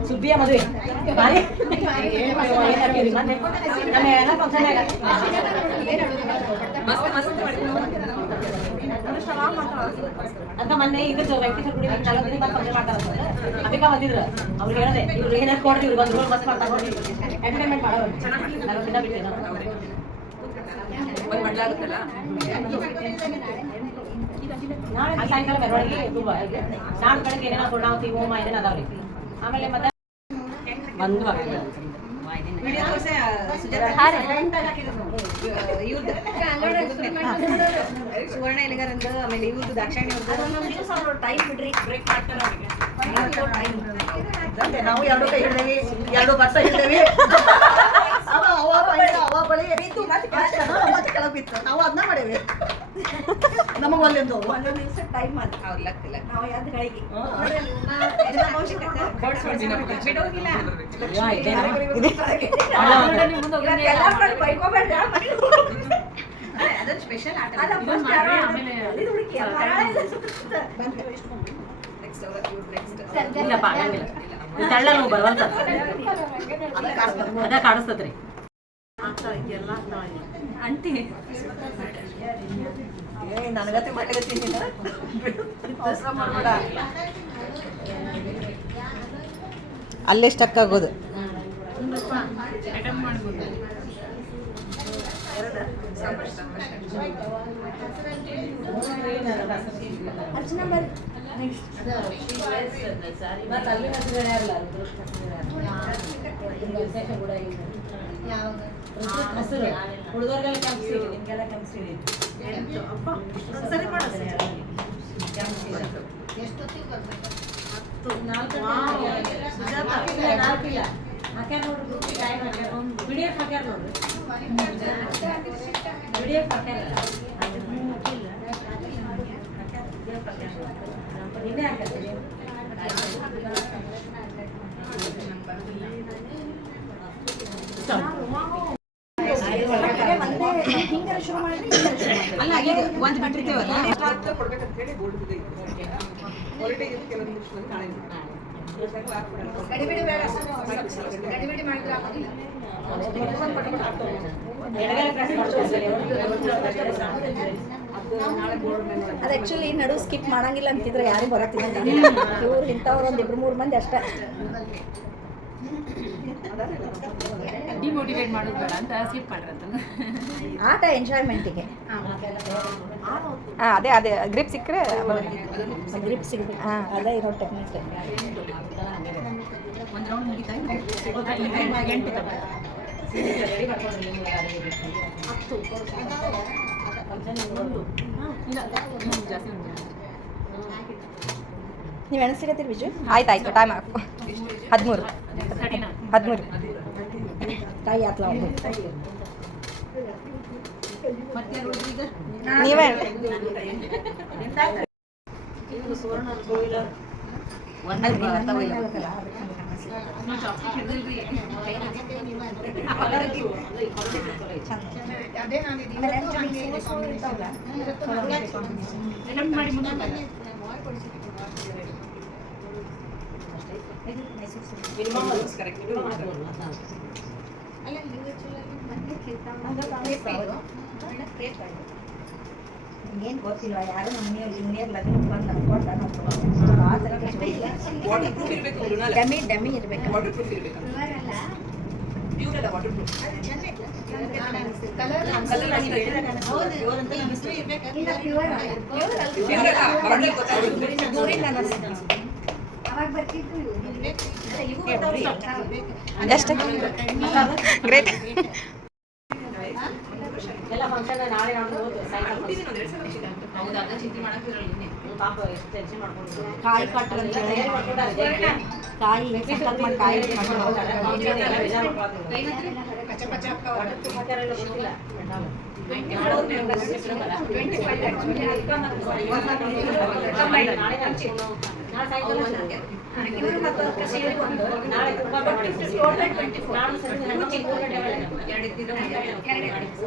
ಸುಬ್ಬಿಯ ಮದುವೆ ಅಂತ ಮೊನ್ನೆ ಇದಕ್ಕೆ ವೆಂಕಟೇಶ್ವರ ಗುಡಿ ಫಂಕ್ಷನ್ ಮಾಡ್ತಾರೆ ಅದಕ್ಕೆ ಬಂದಿದ್ರು ಅವ್ರು ಹೇಳಿದೆ ಇವ್ರು ಏನಾರು ಕೊಡ್ರಿ ಇವ್ರು ಬಂದು ಮಸ್ತ್ ಮಾಡ್ತಾರೆ ನೋಡ್ರಿ ಎಂಟರ್ಟೈನ್ಮೆಂಟ್ ಮಾಡೋರು 4 ದಿನ ಬಿಟ್ಟು ನಾಳೆ ಸಾಯಂಕಾಲ ಮೆರವಣಿಗೆ ತುಂಬ ನಾಳೆ ಬೆಳಗ್ಗೆ ಏನೇನೋ ಪೂರ್ಣಾವತಿ ಹೋಮ ಏನೇನು ಅದಾವ್ರಿ ಆಮೇಲೆ ಮತ್ತೆ ಒಂದು ಸುವರ್ಣ ಎಲೆಗಾರಂದು ಆಮೇಲೆ ಇವ್ರದ್ದು ದಾಕ್ಷಾಯಣಿ ಅವ್ರದ್ದು ಟೈಮ್ ಬಿಡ್ರಿ ಬ್ರೇಕ್ ಮಾಡ್ತಾರೆ ಅವ್ರಿಗೆ. ನಾವು 2 ಕೈ ಹಿಡ್ದೇವಿ 2 ವರ್ಷ ಹಿಡ್ದೇವಿ ಮತ್ತೆ ಕೆಳಗೆ ಬಿತ್ತು ನಾವು ಅದನ್ನ ಮಾಡೇವಿ ನಮಗೆ ಒಂದೊಂದು ದಿವಸ ಟೈಮ್ ಮಾಡಿ ನಾವು ಯಾವ್ದು ಗಳಿಗೆ ಸ್ಪೆಷಲ್ ಆಟ ಇಲ್ಲಪ್ಪ ಆಗಂಗಿಲ್ಲ ತಳ್ಳ ನೋವು ಬರವಲ್ತ ಅದ ಕಾಡಿಸ್ತತ್ರಿ ಅಂತಿ ನನಗತ್ತೆ ಮಾಡ್ಲಿಕತ್ತೀನಿ ಅಲ್ಲೇ ಸ್ಟಕ್ ಆಗೋದು ಅರ್ಚನಾ ಬರ್ರಿ ಹುಡುಗರಿಗೆಲ್ಲ ಕೆಂಪು ಸೀರೆ ನಿಮ್ಗೆಲ್ಲ ಕೆಂಪು ಸೀರೆ ಸರಿ ಮಾಡ ಹಾಕ್ಯಾರ ನೋಡ್ರಿ PDF ಹಾಕ್ಯಾರ ನೋಡ್ರಿ PDF ಹಾಕ್ಯಾರ ನಿನ್ನೆ ಹಾಕ್ಯಾರ ಹಿಂಗಾರ ಶುರು ಮಾಡ್ರಿ ಅಲ್ಲ ಈಗ ಒಂದು ಬಿಟ್ಟಿರ್ತೇವಲ್ಲ ಗಡಿಬಿಡಿ ಬೇಡ ಗಡಿಬಿಡಿ ಮಾಡಿದ್ರೆ ಆಗೋದಿಲ್ಲ ಅದು ಆ್ಯಕ್ಚುಲಿ ನಡು ಸ್ಕಿಪ್ ಮಾಡಂಗಿಲ್ಲ ಅಂತಿದ್ರೆ ಯಾರು ಬರತ್ತಿಲ್ಲ ಇವ್ರು ಇಂಥವ್ರು ಒಂದು 2-3 ಮಂದಿ ಅಷ್ಟೇ ಡಿಮೋಟಿವೇಟ್ ಮಾಡೋದು ಬೇಡ ಅಂತ ಸ್ಕಿಪ್ ಮಾಡ್ರಂತ ಆಟ ಎಂಜಾಯ್ಮೆಂಟಿಗೆ ಅದೇ ಅದೇ ಗ್ರಿಪ್ ಸಿಕ್ಕರೆ ಗ್ರಿಪ್ ಸಿಗ್ಬೇಕು ಅದೇ ಇರೋ ಟೆಕ್ನಿಕ್ ಒಂದು ರೌಂಡ್ ಮುಗಿತಾ 8 ಜಾಸ್ತಿ ಉಂಟು ನೀವು ಎಣಿಸ್ತಿರತ್ತೀರಿ ವಿಜು ಆಯ್ತು ಟೈಮ್ 13 ತಾಯಿ ಆತ್ಲ ಮತ್ತೆ ಈಗ ನೀವೇ ಸುವರ್ಣ ಏನು ಗೊತ್ತಿಲ್ಲ ಯಾರು ನಮ್ಮ ಜೂನಿಯರ್ ಲಗ್ನ ಬಂದು ಅನ್ಕೊಂಡ ವಾಟರ್ ಪ್ರೂಫ್ ಇರಬೇಕು ಡಮಿ ಇರ್ಬೇಕು. ವಾಟರ್ ಪ್ರೂಫ್ ಇರಬೇಕು ಪ್ಯೂರ್ ಅಲ್ಲ ವಾಟರ್ ಪ್ರೂಫ್ ಪ್ಯೂರ್ ಅಲ್ಲ ಬಾರ್ಡರ್ ಗೊತ್ತಾಗುತ್ತೆ ಅವಾಗ ಬರ್ತಿತ್ತು ಎಷ್ಟು ಗ್ರೇಟ್ ಎಲ್ಲ ಫಂಕ್ಷನ್ ನಾಳೆ ಕಾಯಿ ಕಟ್ಟರು ಕಾಯಿ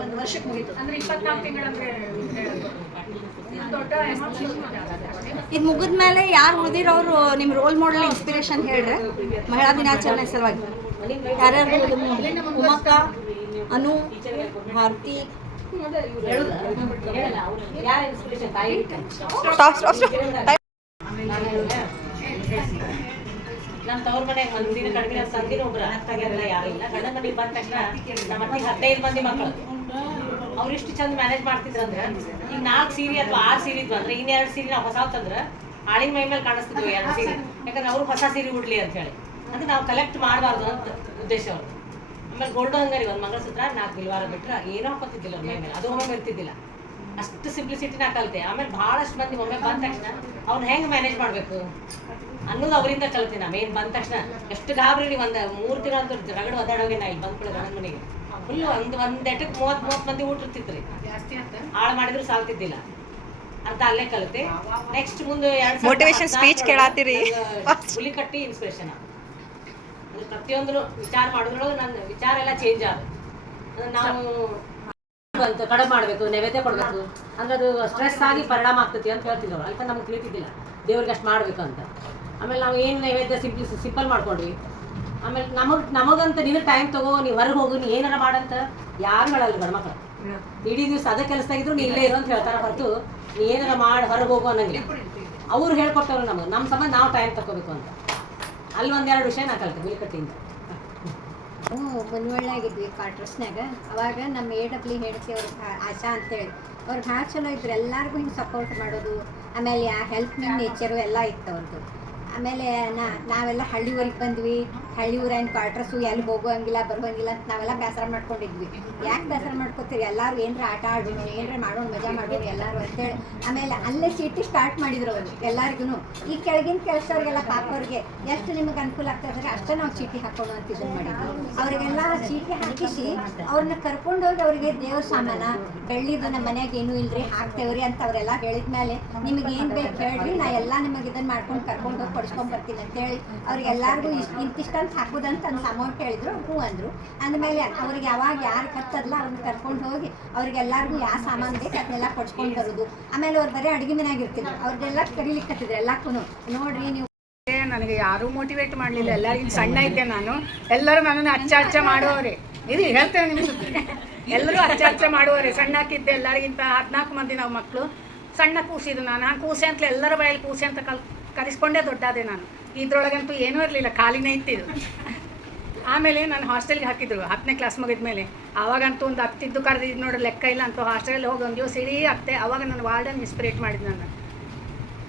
ಒಂದು ವರ್ಷಕ್ಕೆ ಮುಗೀತು ಅಂದರೆ 24 ತಿಂಗಳಂದ್ರೆ ದೊಡ್ಡ ಇದು ಮುಗಿದ್ಮೇಲೆ ಯಾರು ಉಳಿದಿರೋರು ನಿಮ್ಮ ರೋಲ್ ಮಾಡೆಲ್ ಇನ್ಸ್ಪಿರೇಷನ್ ಹೇಳ್ರೆ ಮಹಿಳಾ ದಿನಾಚರಣೆ ಸಲುವಾಗಿ ಯಾರ್ಯಾರು ಉಮಕ್ಕ ಅನು ಭಾರತಿ ನಮ್ಮ ತವ್ರ ಮನೆಗೆ ಮಂದಿನ ಕಡಿಮೆ ಸಂದಿನ ಒಬ್ರು ಅತ್ತಾಗೆಲ್ಲ ಯಾರು ಇಲ್ಲ ಗಂಡನ ಮನೆಗೆ ಬಂದ ತಕ್ಷಣ ನಮ್ಮ ಅತ್ತಿಗೆ 15 ಮಂದಿ ಮಕ್ಕಳು ಅವ್ರು ಇಷ್ಟು ಚಂದ ಮ್ಯಾನೇಜ್ ಮಾಡ್ತಿದ್ರಂದ್ರೆ ಈಗ 4 ಸೀರೆ ಅಥವಾ 6 ಸೀರೆ ಇದ್ವು ಅಂದ್ರೆ ಇನ್ನೆರಡು ಸೀರೆ ನಾವು ಹೊಸ ತಂದ್ರೆ ಆಳಿನ ಮೈ ಮೇಲೆ ಕಾಣಿಸ್ತಿದ್ವು 2 ಸೀರೆ ಯಾಕಂದ್ರೆ ಅವ್ರು ಹೊಸ ಸೀರೆ ಉಡ್ಲಿ ಅಂತ ಹೇಳಿ ಅಂದ್ರೆ ನಾವು ಕಲೆಕ್ಟ್ ಮಾಡಬಾರ್ದು ಅಂತ ಉದ್ದೇಶ ಅವ್ರು. ಆಮೇಲೆ ಗೋಲ್ಡ್ ಹಂಗಾರಿ ಒಂದು ಮಂಗಳಸೂತ್ರ 4 ಬಿಲ್ವಾರ ಬಿಟ್ರೆ ಏನೂ ಹಾಕೋತಿದ್ದಿಲ್ಲ ಅವ್ರ ಮೈ ಮೇಲೆ, ಅದು ಒಮ್ಮೆ ಇರ್ತಿದ್ದಿಲ್ಲ. ಅಷ್ಟು ಸಿಂಪ್ಲಿಸಿಟಿನ ಕಲಿತೆ. ಆಮೇಲೆ ಭಾಳಷ್ಟು ಮಂದಿ ಒಮ್ಮೆ ಬಂದ ತಕ್ಷಣ ಅವ್ನು ಹೆಂಗೆ ಮ್ಯಾನೇಜ್ ಮಾಡಬೇಕು ಅನ್ನೋದು ಅವರಿಂದ ಕಲಿತೆ. ನಾವು ಏನು ಬಂದ ತಕ್ಷಣ ಎಷ್ಟು ಗಾಬರಿ ಒಂದು 3 ತಿಂಗಳಂತೂ ರಗಡು ಒದ್ದಾಡೋಗಿ ನಾ ಇಲ್ಲಿ ಬಂದ್ಕೊಳ್ಳೋ ಗಂಡನ ಮನೆಗೆ ಫುಲ್ಲು ಒಂದು ಎಟ್ಟಕ್ಕೆ 30 ಮಂದಿ ಊಟ ಇರ್ತಿದ್ರಿ, ಹಾಳು ಮಾಡಿದ್ರು ಸಾಲ್ತಿದ್ದಿಲ್ಲ ಅಂತ ಅಲ್ಲೇ ಕಲಿತೆ. ನೆಕ್ಸ್ಟ್ ಮುಂದೆ ಮೋಟಿವೇಶನ್ ಸ್ಪೀಚ್ ಕೇಳಾತಿರಿ ಹುಲಿ ಕಟ್ಟಿ ಇನ್ಸ್ಪಿರೇಷನ್ ಅದು ಪ್ರತಿಯೊಂದು ವಿಚಾರ ಮಾಡೋದ್ರೊಳಗೆ ನನ್ನ ವಿಚಾರ ಎಲ್ಲ ಚೇಂಜ್ ಆದ. ನಾವು ಅಂತ ಕಡಿಮೆ ಮಾಡಬೇಕು, ನೈವೇದ್ಯ ಕೊಡಬೇಕು ಅಂದ್ರೆ ಅದು ಸ್ಟ್ರೆಸ್ ಆಗಿ ಪರಿಣಾಮ ಆಗ್ತೈತಿ ಅಂತ ಹೇಳ್ತಿದ್ರು. ಅದಕ್ಕೆ ನಮ್ಗೆ ತಿಳಿತಿದ್ದಿಲ್ಲ ದೇವ್ರಿಗೆ ಅಷ್ಟು ಮಾಡಬೇಕು ಅಂತ. ಆಮೇಲೆ ನಾವು ಏನು ನೈವೇದ್ಯ ಸಿಂಪಲ್ ಮಾಡ್ಕೊಂಡ್ವಿ. ಆಮೇಲೆ ನಮಗಂತ ನೀನು ಟೈಮ್ ತಗೋ, ನೀವು ಹೊರಗೆ ಹೋಗು, ನೀ ಏನಾರ ಮಾಡಂತ ಯಾರು ಹೇಳಲ್ಲ ಗಂಡ್ಮಕ್ಳು. ಇಡೀ ದಿವಸ ಅದೇ ಕೆಲಸದಾಗಿದ್ರು ನೀ ಇಲ್ಲೇ ಇರೋ ಅಂತ ಹೇಳ್ತಾರೆ ಹೊರತು ನೀ ಏನಾರ ಮಾಡಿ ಹೊರಗೆ ಹೋಗು ಅನ್ನಂಗಿಲ್ಲ. ಅವ್ರು ಹೇಳ್ಕೊಟ್ಟವ್ರು ನಮಗೆ, ನಮ್ಮ ಸಂಬಂಧ ನಾವು ಟೈಮ್ ತಗೋಬೇಕು ಅಂತ. ಅಲ್ಲಿ 1-2 ವಿಷಯ ನಾ ಕಲಿತೆ ಹುಲಿಕಟ್ಟಿಯಿಂದ. ಮುನ್ವಳ್ಳಾಗಿದ್ವಿ ಕ್ವಾರ್ಟರ್ಸ್ನಾಗ. ಅವಾಗ ನಮ್ಮ AW ಹೇಳ್ತಿ ಅವ್ರಿಗೆ ಆಶಾ ಅಂತೇಳಿ ಅವ್ರು ಭಾಳ ಚಲೋ ಇದ್ರು, ಎಲ್ಲರಿಗೂ ಹಿಂಗೆ ಸಪೋರ್ಟ್ ಮಾಡೋದು. ಆಮೇಲೆ ಆ ಹೆಲ್ಪಿಂಗ್ ನೇಚರು ಎಲ್ಲ ಇತ್ತು ಅವ್ರದ್ದು. ಆಮೇಲೆ ನಾವೆಲ್ಲ ಹಳ್ಳಿ ಊರಿಗೆ ಬಂದ್ವಿ. ಹಳ್ಳಿ ಊರಿನ ಕ್ವಾರ್ಟರ್ಸು ಎಲ್ಲಿ ಹೋಗೋಂಗಿಲ್ಲ ಬರುವಂಗಿಲ್ಲ ಅಂತ ನಾವೆಲ್ಲ ಬೇಸರ ಮಾಡ್ಕೊಂಡಿದ್ವಿ. ಯಾಕೆ ಬೇಸರ ಮಾಡ್ಕೊತೀರಿ, ಎಲ್ಲರೂ ಏನರ ಆಟ ಆಡೋಣ, ಏನರ ಮಾಡೋಣ, ಮಜಾ ಮಾಡೋಣ ಎಲ್ಲರೂ ಅಂತೇಳಿ. ಆಮೇಲೆ ಅಲ್ಲೇ ಚೀಟಿ ಸ್ಟಾರ್ಟ್ ಮಾಡಿದ್ರು ಅವರು ಎಲ್ಲರಿಗೂ. ಈ ಕೆಳಗಿನ ಕೆಲಸವ್ರಿಗೆಲ್ಲ ಪಾಪವ್ರಿಗೆ ಎಷ್ಟು ನಿಮಗೆ ಅನುಕೂಲ ಆಗ್ತದೆ ಅಷ್ಟೇ ನಾವು ಚೀಟಿ ಹಾಕೋಣ ಅಂತ ಇದನ್ನು ಮಾಡಿದ್ವಿ. ಅವರಿಗೆಲ್ಲ ಚೀಟಿ ಹಾಕಿಸಿ ಅವ್ರನ್ನ ಕರ್ಕೊಂಡೋಗಿ ಅವರಿಗೆ ದೇವ್ರ ಸಾಮಾನ ಬೆಳ್ಳಿದು ನಮ್ಮ ಮನ್ಯಾಗ ಏನೂ ಇಲ್ಲರಿ ಹಾಕ್ತೇವ್ರಿ ಅಂತ ಅವರೆಲ್ಲ ಹೇಳಿದ ಮೇಲೆ ನಿಮಗೆ ಏನು ಬೇಕು ಹೇಳ್ರಿ, ನಾ ಎಲ್ಲ ನಿಮಗೆ ಇದನ್ನು ಮಾಡ್ಕೊಂಡು ಕರ್ಕೊಂಡು ಹೋಗಿ ಕೊಡಿಸ್ಕೊಂಬರ್ತೀನಿ ಅಂತೇಳಿ ಅವ್ರಿಗೆಲ್ಲರಿಗೂ ಇಂತಿಷ್ಟಂತ ಹಾಕೋದಂತ ಒಂದು ಅಮೌಂಟ್ ಹೇಳಿದ್ರು. ಹ್ಞೂ ಅಂದರು. ಅಂದಮೇಲೆ ಅವ್ರಿಗೆ ಯಾವಾಗ ಯಾರು ಕರ್ತದಲ್ಲ ಅವ್ರನ್ನ ಕರ್ಕೊಂಡು ಹೋಗಿ ಅವ್ರಿಗೆಲ್ಲರಿಗೂ ಯಾವ ಸಾಮಾನು ಬೇಕು ಅದನ್ನೆಲ್ಲ ಕೊಡ್ಸ್ಕೊಂಡು ಬರೋದು. ಆಮೇಲೆ ಅವ್ರು ಬರೀ ಅಡುಗೆ ಮನೆಯಾಗ ಇರ್ತಿದ್ರು, ಅವ್ರದ್ದೆಲ್ಲ ಕರೀಲಿಕ್ಕತ್ತಿದ್ರು ಎಲ್ಲಕ್ಕೂ. ನೋಡ್ರಿ ನೀವು ನನಗೆ ಯಾರೂ ಮೋಟಿವೇಟ್ ಮಾಡಲಿಲ್ಲ. ಎಲ್ಲರಿಗಿಂತ ಸಣ್ಣ ಇದ್ದೆ ನಾನು, ಎಲ್ಲರೂ ನನ್ನನ್ನು ಅಚ್ಚ ಮಾಡುವವರೇ. ಇದು ಹೇಳ್ತೇವೆ ನಿಮ್ಮ ಜೊತೆ, ಎಲ್ಲರೂ ಅಚ್ಚ ಮಾಡುವವರೇ. ಸಣ್ಣಕ್ಕಿದ್ದೆ, ಎಲ್ಲರಿಗಿಂತ 14 ಮಂದಿ ನಾವು ಮಕ್ಕಳು. ಸಣ್ಣ ಕೂಸಿದ್ದು ನಾನು ಕೂಸೆ ಅಂತಲೇ ಎಲ್ಲರ ಬಾಯಲ್ಲಿ ಕೂಸೆ ಅಂತ ಕಲಿಸ್ಕೊಂಡೇ ದೊಡ್ಡಾದೆ ನಾನು. ಇದ್ರೊಳಗಂತೂ ಏನೂ ಇರಲಿಲ್ಲ, ಖಾಲಿನೇ ಇತ್ತಿದ್ದು. ಆಮೇಲೆ ನಾನು ಹಾಸ್ಟೆಲ್ಗೆ ಹಾಕಿದ್ರು 10ನೇ ಕ್ಲಾಸ್ ಮುಗಿದ ಮೇಲೆ. ಆವಾಗಂತೂ ಒಂದು ಹತ್ತಿದ್ದು ಕರೆದಿದ್ದು ನೋಡಿ ಲೆಕ್ಕ ಇಲ್ಲ ಅಂತೂ ಹಾಸ್ಟೆಲಲ್ಲಿ ಹೋಗಿ ಒಂದು ದಿವಸ ಇಡೀ ಆಗ್ತೆ. ಆವಾಗ ನಾನು ವಾರ್ಡನ್ ಇನ್ಸ್ಪಿರೇಟ್ ಮಾಡಿದ್ದು ನಾನು,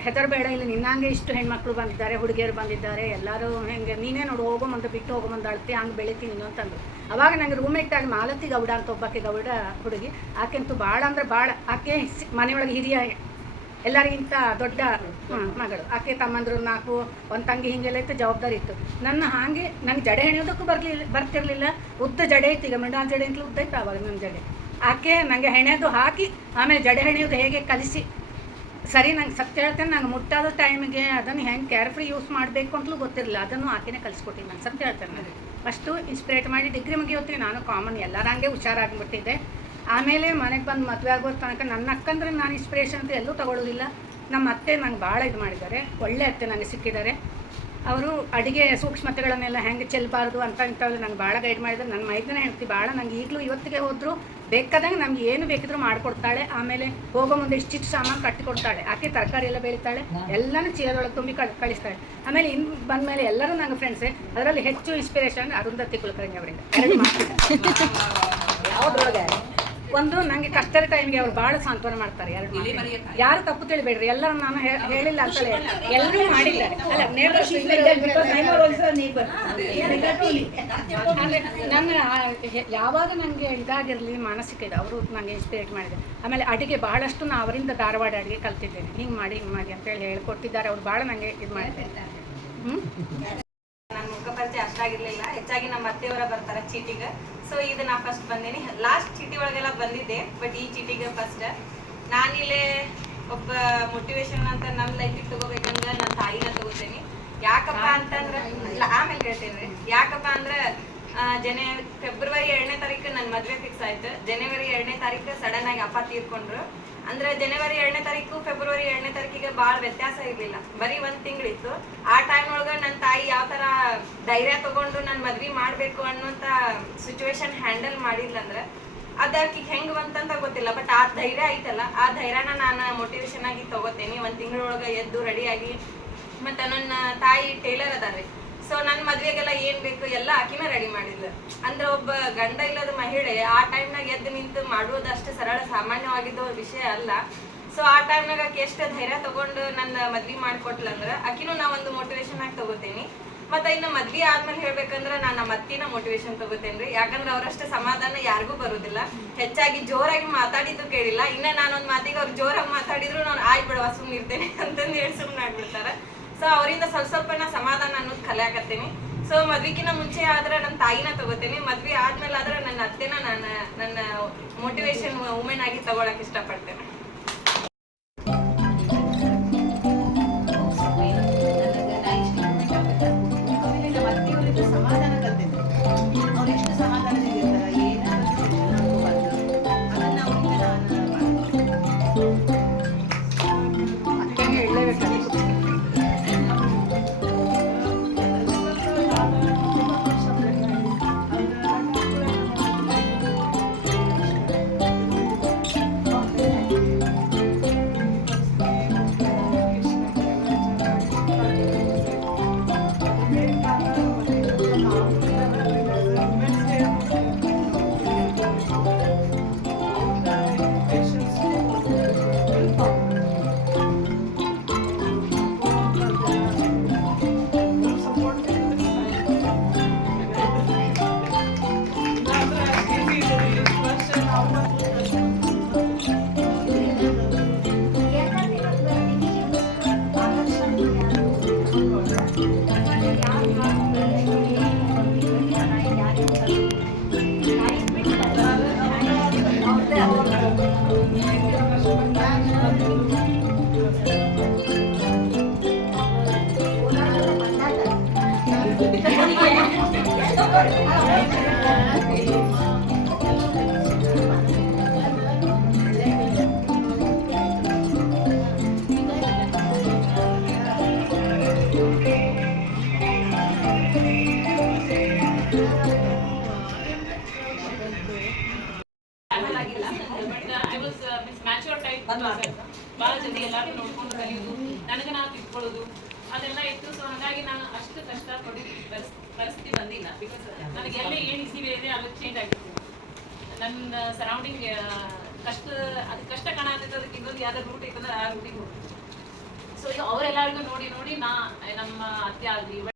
ಹೆದರಬೇಡ, ಇಲ್ಲಿ ನಿನ್ನಂಗೆ ಇಷ್ಟು ಹೆಣ್ಮಕ್ಳು ಬಂದಿದ್ದಾರೆ, ಹುಡುಗಿಯರು ಬಂದಿದ್ದಾರೆ, ಎಲ್ಲರೂ ಹೆಂಗೆ ನೀನೇ ನೋಡು ಹೋಗೋ ಮುಂದೆ ಬಿಟ್ಟು ಹೋಗೋ ಮುಂದೆ ಅಳ್ತಿ ಹಂಗೆ ಬೆಳಿತೀನಿ ಅಂತಂದು. ಅವಾಗ ನಂಗೆ ರೂಮೇಟಾಗಿ ಮಾಲತಿ ಗೌಡ ಅಂತ ಒಬ್ಬಾಕೆ ಗೌಡ ಹುಡುಗಿ, ಆಕೆಂತೂ ಭಾಳ ಅಂದರೆ ಭಾಳ. ಆಕೆ ಮನೆಯೊಳಗೆ ಹಿರಿಯ, ಎಲ್ಲರಿಗಿಂತ ದೊಡ್ಡ ಮಗಳು. ಆಕೆ ತಮ್ಮಂದರು 4, ಒಂದು ತಂಗಿ, ಹೀಗೆಲ್ಲ ಇತ್ತು, ಜವಾಬ್ದಾರಿ ಇತ್ತು. ನನಗೆ ಜಡೆ ಹೆಣೆಯೋದಕ್ಕೂ ಬರ್ತಿರಲಿಲ್ಲ. ಉದ್ದ ಜಡೆ ಇತ್ತು, ಈಗ ಮಿಂಡಾಲ್ ಜಡೆ ಅಂತಲೂ ಉದ್ದ ಇತ್ತು ಆವಾಗ ನನ್ನ ಜಡೆ. ಆಕೆ ನನಗೆ ಹೆಣೆಯೋದು ಹಾಕಿ ಆಮೇಲೆ ಜಡೆ ಹೆಣೆಯೋದು ಹೇಗೆ ಕಲಿಸಿ. ಸರಿ, ನಂಗೆ ಸತ್ಯ ಹೇಳ್ತೇನೆ, ನಂಗೆ ಮುಟ್ಟಾದ ಟೈಮಿಗೆ ಅದನ್ನು ಹೆಂಗೆ ಕೇರ್ಫ್ರೀ ಯೂಸ್ ಮಾಡಬೇಕು ಅಂತಲೂ ಗೊತ್ತಿರಲಿಲ್ಲ. ಅದನ್ನು ಆಕೆನೇ ಕಲಿಸ್ಕೊಟ್ಟಿದ್ದು. ನಾನು ಸತ್ಯ ಹೇಳ್ತೇನೆ. ನನಗೆ ಫಸ್ಟು ಇನ್ಸ್ಪಿರೇಟ್ ಮಾಡಿ ಡಿಗ್ರಿ ಮುಗಿಯೋತ್ತೀನಿ ನಾನು ಕಾಮನ್ ಎಲ್ಲರಂಗೆ ಹುಷಾರಾಗಿಬಿಟ್ಟಿದ್ದೆ. ಆಮೇಲೆ ಮನೆಗೆ ಬಂದು ಮದುವೆ ಆಗೋ ತನಕ ನನ್ನ ಅಕ್ಕಂದ್ರೆ ನಾನು ಇನ್ಸ್ಪಿರೇಷನ್ ಅಂತ ಎಲ್ಲೂ ತೊಗೊಳ್ಳೋದಿಲ್ಲ. ನಮ್ಮ ಅತ್ತೆ ನಂಗೆ ಭಾಳ ಇದು ಮಾಡಿದ್ದಾರೆ, ಒಳ್ಳೆ ಅತ್ತೆ ನನಗೆ ಸಿಕ್ಕಿದ್ದಾರೆ. ಅವರು ಅಡುಗೆ ಸೂಕ್ಷ್ಮತೆಗಳನ್ನೆಲ್ಲ ಹೆಂಗೆ ಚೆಲ್ಲಬಾರ್ದು ಅಂತ ಇಂಥವೆಲ್ಲ ನಂಗೆ ಭಾಳ ಗೈಡ್ ಮಾಡಿದ್ದಾರೆ. ನನ್ನ ಮೈದನೇ ಹೇಳ್ತೀವಿ ಭಾಳ. ನಂಗೆ ಈಗಲೂ ಇವತ್ತಿಗೆ ಹೋದರೂ ಬೇಕಾದಂಗೆ ನಮ್ಗೆ ಏನು ಬೇಕಿದ್ರು ಮಾಡಿಕೊಡ್ತಾಳೆ. ಆಮೇಲೆ ಹೋಗೋ ಮುಂದೆ ಇಷ್ಟಿಷ್ಟು ಸಾಮಾನು ಕಟ್ಟಿಕೊಡ್ತಾಳೆ. ಆಕೆ ತರಕಾರಿ ಎಲ್ಲ ಬೆಳಿತಾಳೆ, ಎಲ್ಲನೂ ಚೀಲದೊಳಗೆ ತುಂಬಿ ಕಳಿಸ್ತಾಳೆ. ಆಮೇಲೆ ಇನ್ನು ಬಂದಮೇಲೆ ಎಲ್ಲರೂ ನಂಗೆ ಫ್ರೆಂಡ್ಸೇ. ಅದರಲ್ಲಿ ಹೆಚ್ಚು ಇನ್ಸ್ಪಿರೇಷನ್ ಅರುಂಧತಿ ಕುಲಕರ್ಣಿ ಅವರಿಂದ. ಯಾವುದ್ರೊಳಗೆ ಒಂದು ನನಗೆ ಕಷ್ಟದ ಟೈಮ್ಗೆ ಅವ್ರು ಭಾಳ ಸಾಂತ್ವನ ಮಾಡ್ತಾರೆ. ಯಾರು ತಪ್ಪು ತಿಳಿಬೇಡ್ರಿ, ಎಲ್ಲರೂ ನಾನು ಹೇಳಿಲ್ಲ ಅಂತಲೇ ಎಲ್ಲರೂ ಮಾಡಿದ್ದಾರೆ. ಅಲ್ಲ ನನ್ನ ಯಾವಾಗ ನನಗೆ ಇದಾಗಿರಲಿ ಮಾನಸಿಕ ಇದೆ, ಅವರು ನನಗೆ ಇನ್ಸ್ಪಿರೇಟ್ ಮಾಡಿದ್ದಾರೆ. ಆಮೇಲೆ ಅಡುಗೆ ಬಹಳಷ್ಟು ನಾನು ಅವರಿಂದ ಧಾರವಾಡ ಅಡುಗೆ ಕಲ್ತಿದ್ದೇನೆ. ಹಿಂಗೆ ಮಾಡಿ ಅಂತೇಳಿ ಹೇಳ್ಕೊಟ್ಟಿದ್ದಾರೆ. ಅವ್ರು ಭಾಳ ನನಗೆ ಇದು ಮಾಡಿದ್ದಾರೆ. ನನ್ನ ಮುಖ ಪರಿಚಯ ಅಷ್ಟಾಗಿರ್ಲಿಲ್ಲ. ಹೆಚ್ಚಾಗಿ ನಮ್ಮ ಅತ್ತೆಯವರ ಬರ್ತಾರೆ ಚೀಟಿಗೆ. ಸೊ ಇದು ನಾ ಫಸ್ಟ್ ಬಂದೀನಿ. ಲಾಸ್ಟ್ ಚೀಟಿ ಒಳಗೆಲ್ಲ ಬಂದಿದ್ದೆ, ಬಟ್ ಈ ಚೀಟಿಗೆ ಫಸ್ಟ್. ನಾನಿಲ್ಲೇ ಒಬ್ಬ ಮೋಟಿವೇಶನ್ ಅಂತ ನಮ್ಮ ಲೈಫಿಗೆ ತಗೋಬೇಕಂದ್ರೆ ನನ್ನ ತಾಯಿನ ತಗೋತೀನಿ. ಯಾಕಪ್ಪ ಅಂತಂದ್ರೆ ಆಮೇಲೆ ಹೇಳ್ತೇನೆ. ಯಾಕಪ್ಪ ಅಂದ್ರೆ ಫೆಬ್ರವರಿ 2ನೇ ತಾರೀಕು ನನ್ನ ಮದುವೆ ಫಿಕ್ಸ್ ಆಯ್ತು. ಜನವರಿ 2ನೇ ತಾರೀಕು ಸಡನ್ ಆಗಿ ಅಪ್ಪ ತೀರ್ಕೊಂಡ್ರು. ಅಂದ್ರೆ ಜನವರಿ 2ನೇ ತಾರೀಕು ಫೆಬ್ರವರಿ 2ನೇ ತಾರೀಕಿಗೆ ಭಾಳ ವ್ಯತ್ಯಾಸ ಇರಲಿಲ್ಲ, ಬರೀ 1 ತಿಂಗಳಿತ್ತು. ಆ ಟೈಮ್ ಒಳಗೆ ನನ್ನ ತಾಯಿ ಯಾವ ಥರ ಧೈರ್ಯ ತಗೊಂಡು ನನ್ನ ಮದ್ವೆ ಮಾಡಬೇಕು ಅನ್ನೋಂಥ ಸಿಚುವೇಶನ್ ಹ್ಯಾಂಡಲ್ ಮಾಡಿಲ್ಲ ಅಂದ್ರೆ ಅದಕ್ಕೆ ಹೆಂಗೆ ಬಂತಂತ ಗೊತ್ತಿಲ್ಲ. ಬಟ್ ಆ ಧೈರ್ಯ ಐತಲ್ಲ, ಆ ಧೈರ್ಯನ ನಾನು ಮೋಟಿವೇಶನ್ ಆಗಿ ತಗೋತೀನಿ. 1 ತಿಂಗಳೊಳಗೆ ಎದ್ದು ರೆಡಿಯಾಗಿ. ಮತ್ತು ನನ್ನ ತಾಯಿ ಟೇಲರ್ ಅದಾರೆ. ಸೊ ನನ್ನ ಮದುವೆಗೆಲ್ಲ ಏನು ಬೇಕು ಎಲ್ಲ ಆಕಿನ ರೆಡಿ ಮಾಡಿದ್ಲು. ಅಂದ್ರೆ ಒಬ್ಬ ಗಂಡ ಇಲ್ಲದ ಮಹಿಳೆ ಆ ಟೈಮ್ನಾಗ ಎದ್ದು ನಿಂತು ಮಾಡುವುದು ಅಷ್ಟು ಸರಳ ಸಾಮಾನ್ಯವಾಗಿದ್ದ ವಿಷಯ ಅಲ್ಲ. ಸೊ ಆ ಟೈಮ್ನಾಗ ಆಕೆ ಎಷ್ಟು ಧೈರ್ಯ ತಗೊಂಡು ನನ್ನ ಮದ್ವೆ ಮಾಡಿಕೊಟ್ಲಂದ್ರೆ ಆಕಿನೂ ನಾ ಒಂದು ಮೋಟಿವೇಶನ್ ಆಗಿ ತಗೋತೀನಿ. ಮತ್ತು ಇನ್ನು ಮದ್ವೆ ಆದ್ಮೇಲೆ ಹೇಳ್ಬೇಕಂದ್ರೆ ನಾನು ನಮ್ಮ ಅತ್ತಿನ ಮೋಟಿವೇಶನ್ ತಗೋತೇನೆ ರೀ. ಯಾಕಂದ್ರೆ ಅವರಷ್ಟು ಸಮಾಧಾನ ಯಾರಿಗೂ ಬರೋದಿಲ್ಲ. ಹೆಚ್ಚಾಗಿ ಜೋರಾಗಿ ಮಾತಾಡಿದ್ದು ಕೇಳಿಲ್ಲ. ಇನ್ನು ನಾನೊಂದು ಮಾತಿಗೆ ಅವ್ರು ಜೋರಾಗಿ ಮಾತಾಡಿದ್ರು ನಾನು ಬಿಡುವ ಸುಮ್ಮನೆ ಇರ್ತೇನೆ ಅಂತಂದು ಹೇಳಿ ಸುಮ್ಮನೆ ಆಗ್ಬಿಡ್ತಾರೆ. ಸೊ ಅವರಿಂದ ಸ್ವಲ್ಪ ನಾ ಸಮಾಧಾನ ಅನ್ನೋದು ಕಲಿಯಾಕತ್ತೀನಿ. ಸೊ ಮದ್ವಿಕಿನ ಮುಂಚೆ ಆದ್ರೆ ನನ್ನ ತಾಯಿನ ತಗೋತೀನಿ. ಮದ್ವೆ ಆದ್ಮೇಲೆ ಆದ್ರೆ ನನ್ನ ಅತ್ತೆನ ನಾನು ನನ್ನ ಮೋಟಿವೇಶನ್ ವುಮೆನ್ ಆಗಿ ತಗೊಳಕ್ ಇಷ್ಟಪಡ್ತೇನೆ. ಸಮಾಧಾನ ಕಲ್ತಿದ್ದೆ. ಅವ್ರು ಎಷ್ಟು ಸಮಾಧಾನದಿಂದ ಇರ್ತಾರೆ, ಏನಾದರೂ ಅದನ್ನ ಅವ್ರಿಗೆ ಭಾಳ ಜಲ್ದಿ ಎಲ್ಲರೂ ನೋಡ್ಕೊಂಡು ಕಲಿಯೋದು, ನನಗೆ ನಾವು ತಿಳ್ಕೊಳ್ಳೋದು ಅದೆಲ್ಲ ಇತ್ತು. ಸೊ ಹಾಗಾಗಿ ನಾನು ಅಷ್ಟು ಕಷ್ಟಪಡಿ ಪರಿಸ್ಥಿತಿ ಬಂದಿಲ್ಲ. ಬಿಕಾಸ್ ನನಗೆ ಎಲ್ಲ ಏನು ಈಸಿ ಇದೆ ಅದು ಚೇಂಜ್ ಆಗಿತ್ತು. ನನ್ನ ಸರೌಂಡಿಂಗ್ ಕಷ್ಟ ಕಾಣತ್ತಿತ್ತು. ಅದಕ್ಕೆ ಇನ್ನೊಂದು ಯಾವ್ದಾದ್ರು ರೂಟ್ ಇತ್ತಂದ್ರೆ ಆ ರೂಟಿಗೆ ಹೋಗ್ತೀನಿ. ಸೊ ಈಗ ಅವರೆಲ್ಲರಿಗೂ ನೋಡಿ ನಮ್ಮ ಅತ್ತೆ ಆಗಲಿ